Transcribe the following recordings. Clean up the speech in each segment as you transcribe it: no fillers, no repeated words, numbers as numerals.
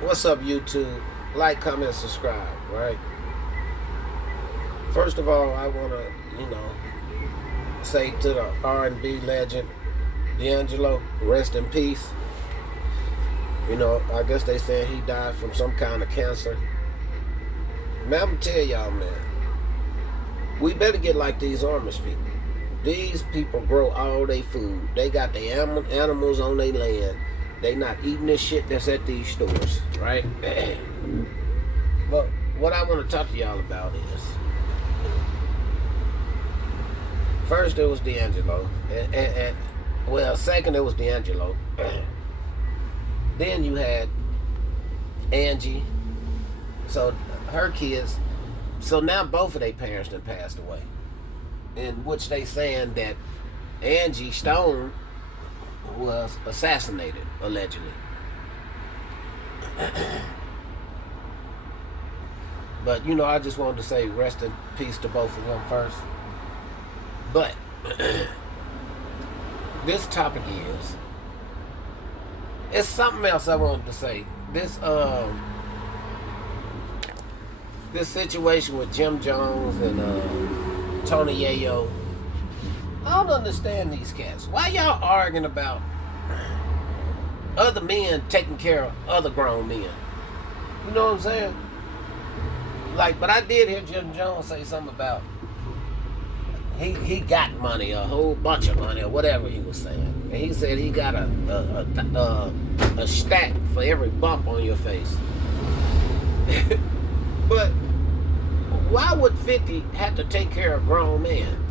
What's up, YouTube? Like, comment, subscribe, right? First of all, I want to, say to the R&B legend, Deangelo, rest in peace. I guess they saying he died from some kind of cancer. Man, I'm going to tell y'all, man, we better get like these Amish people. These people grow all their food. They got their animals on their land. They not eating this shit that's at these stores, right? But what I want to talk to y'all about is, first it was Deangelo, second it was Deangelo. Then you had Angie, so her kids. So now both of their parents done passed away, in which they saying that Angie Stone was assassinated, allegedly. But I just wanted to say rest in peace to both of them first. But this topic it's something else I wanted to say. This situation with Jim Jones and Tony Yayo. I don't understand these cats. Why y'all arguing about other men taking care of other grown men? You know what I'm saying? But I did hear Jim Jones say something about he got money, a whole bunch of money, or whatever he was saying. And he said he got a stack for every bump on your face. But why would 50 have to take care of grown men?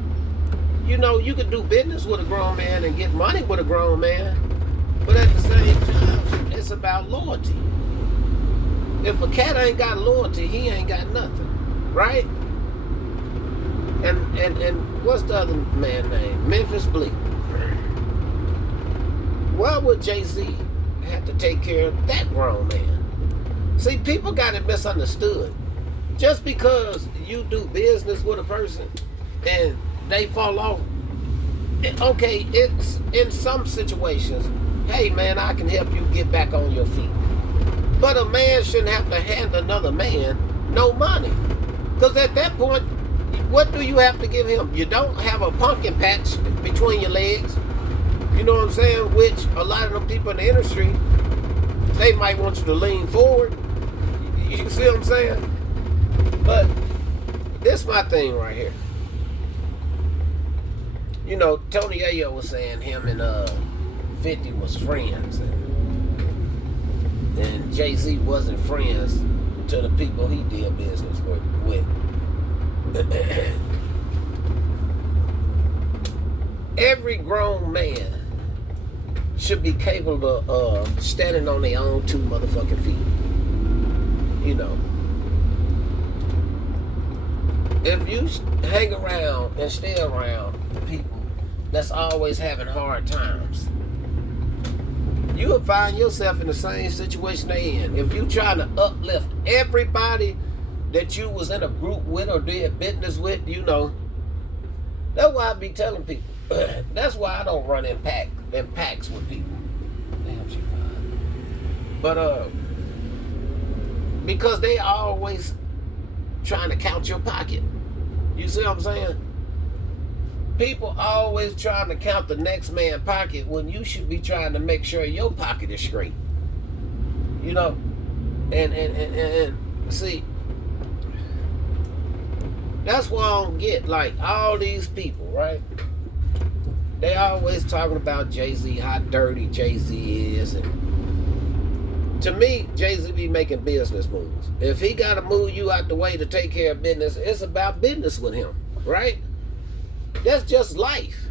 You could do business with a grown man and get money with a grown man, but at the same time, it's about loyalty. If a cat ain't got loyalty, he ain't got nothing, right? And what's the other man name? Memphis Bleak. Why would Jay-Z have to take care of that grown man? See, people got it misunderstood. Just because you do business with a person and they fall off, okay, it's in some situations, hey man, I can help you get back on your feet. But a man shouldn't have to hand another man no money. Because at that point, what do you have to give him? You don't have a pumpkin patch between your legs. You know what I'm saying? Which a lot of them people in the industry, they might want you to lean forward. You see what I'm saying? But this is my thing right here. Tony Yayo was saying him and 50 was friends. And Jay-Z wasn't friends to the people he did business with. Every grown man should be capable of standing on their own two motherfucking feet. If you hang around and stay around people that's always having hard times, you will find yourself in the same situation they in. If you trying to uplift everybody that you was in a group with or did business with, that's why I be telling people. That's why I don't run in packs with people. Damn, she fine. But because they always trying to count your pocket. You see what I'm saying? People always trying to count the next man's pocket when you should be trying to make sure your pocket is straight. And see, that's why I don't get all these people, right? They always talking about Jay-Z, how dirty Jay-Z is, and to me, Jay-Z be making business moves. If he got to move you out the way to take care of business, it's about business with him, right? That's just life.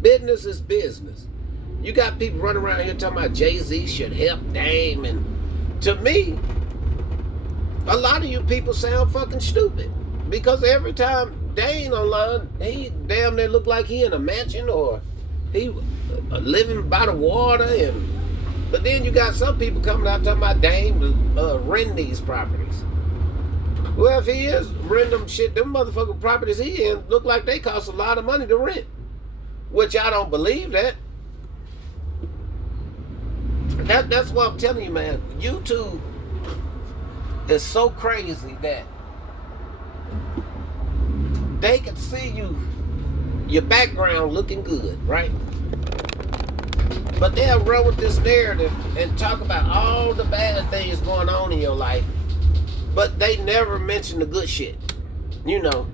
Business is business. You got people running around here talking about Jay-Z should help Dame, and to me, a lot of you people sound fucking stupid because every time Dame online, he damn near look like he in a mansion or he living by the water, but then you got some people coming out talking about Dame to rent these properties. Well, if he is renting them shit, them motherfucking properties he in look like they cost a lot of money to rent. Which I don't believe that. That's what I'm telling you, man. YouTube is so crazy that they can see your background looking good, right? But they'll run with this narrative and talk about all the bad things going on in your life, but they never mention the good shit, you know,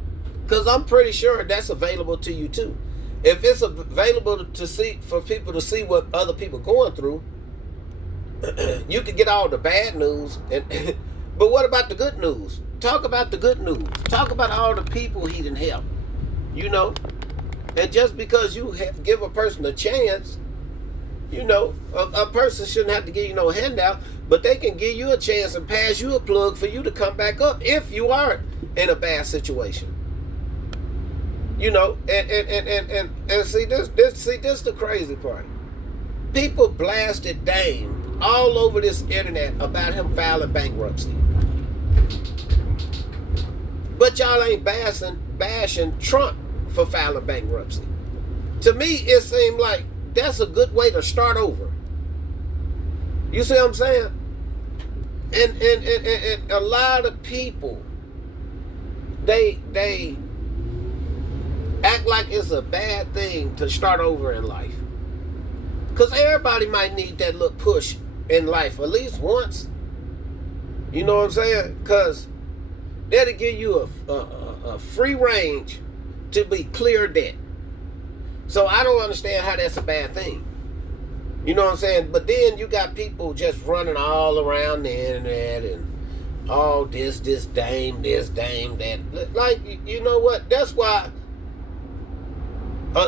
because I'm pretty sure that's available to you too. If it's available to see, for people to see what other people going through, you can get all the bad news, but what about the good news? Talk about the good news. Talk about all the people he didn't help, you know. And just because you give a person a chance, you know, a person shouldn't have to give you no handout, but they can give you a chance and pass you a plug for you to come back up if you are in a bad situation. You know, and see this the crazy part. People blasted Dame all over this internet about him filing bankruptcy. But y'all ain't bashing Trump for filing bankruptcy. To me, it seemed like that's a good way to start over. You see what I'm saying? And a lot of people, they act like it's a bad thing to start over in life. Because everybody might need that little push in life at least once. You know what I'm saying? Because that'll give you a free range to be clear debt. So I don't understand how that's a bad thing. You know what I'm saying? But then you got people just running all around the internet and all this Dame, that. Like, you know what? That's why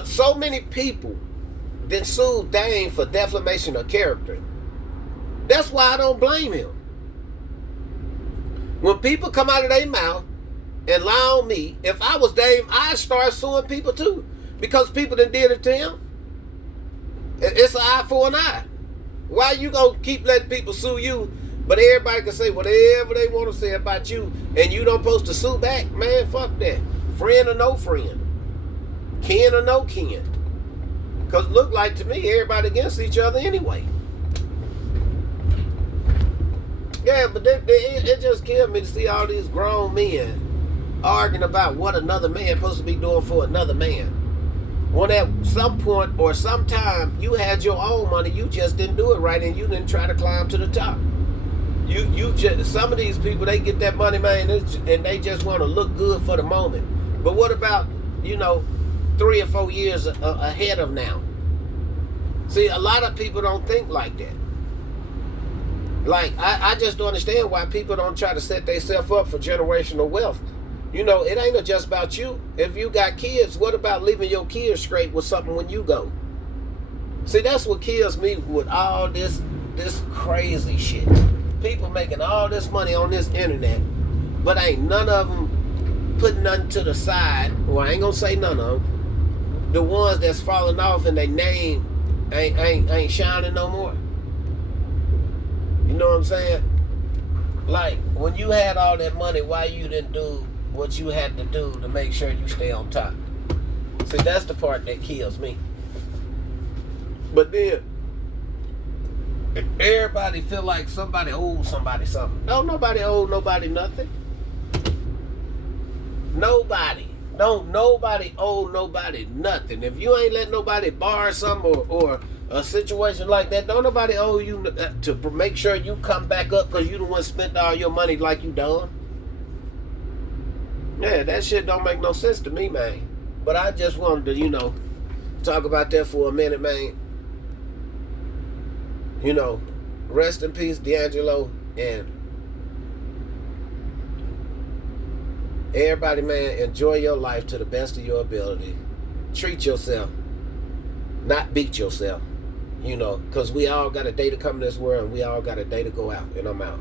so many people then sued Dame for defamation of character. That's why I don't blame him. When people come out of their mouth and lie on me, if I was Dame, I'd start suing people too. Because people done did it to him. It's an eye for an eye. Why you gonna keep letting people sue you, but everybody can say whatever they want to say about you, and you don't supposed to sue back? Man, fuck that. Friend or no friend. Kin or no kin. Because it look like to me, everybody against each other anyway. Yeah, but it just killed me to see all these grown men arguing about what another man supposed to be doing for another man. When at some point or sometime you had your own money, you just didn't do it right, and you didn't try to climb to the top. You just, some of these people, they get that money, man, and they just want to look good for the moment. But what about, you know, 3 or 4 years ahead of now? See, a lot of people don't think like that. Like, I just don't understand why people don't try to set themselves up for generational wealth. You know, it ain't just about you. If you got kids, what about leaving your kids straight with something when you go? See, that's what kills me with all this crazy shit. People making all this money on this internet, but ain't none of them putting nothing to the side. Well, I ain't gonna say none of them. The ones that's falling off and their name ain't shining no more. You know what I'm saying? Like, when you had all that money, why you didn't do what you had to do to make sure you stay on top? See, that's the part that kills me. But then everybody feel like somebody owes somebody something. No, nobody owed nobody nothing. Nobody. No, nobody owe nobody nothing. If you ain't let nobody borrow something or a situation like that, don't nobody owe you to make sure you come back up because you the one spent all your money like you done. Yeah, that shit don't make no sense to me, man. But I just wanted to, you know, talk about that for a minute, man. You know, rest in peace, Deangelo, and everybody, man, enjoy your life to the best of your ability. Treat yourself, not beat yourself, you know, because we all got a day to come in this world and we all got a day to go out, and I'm out.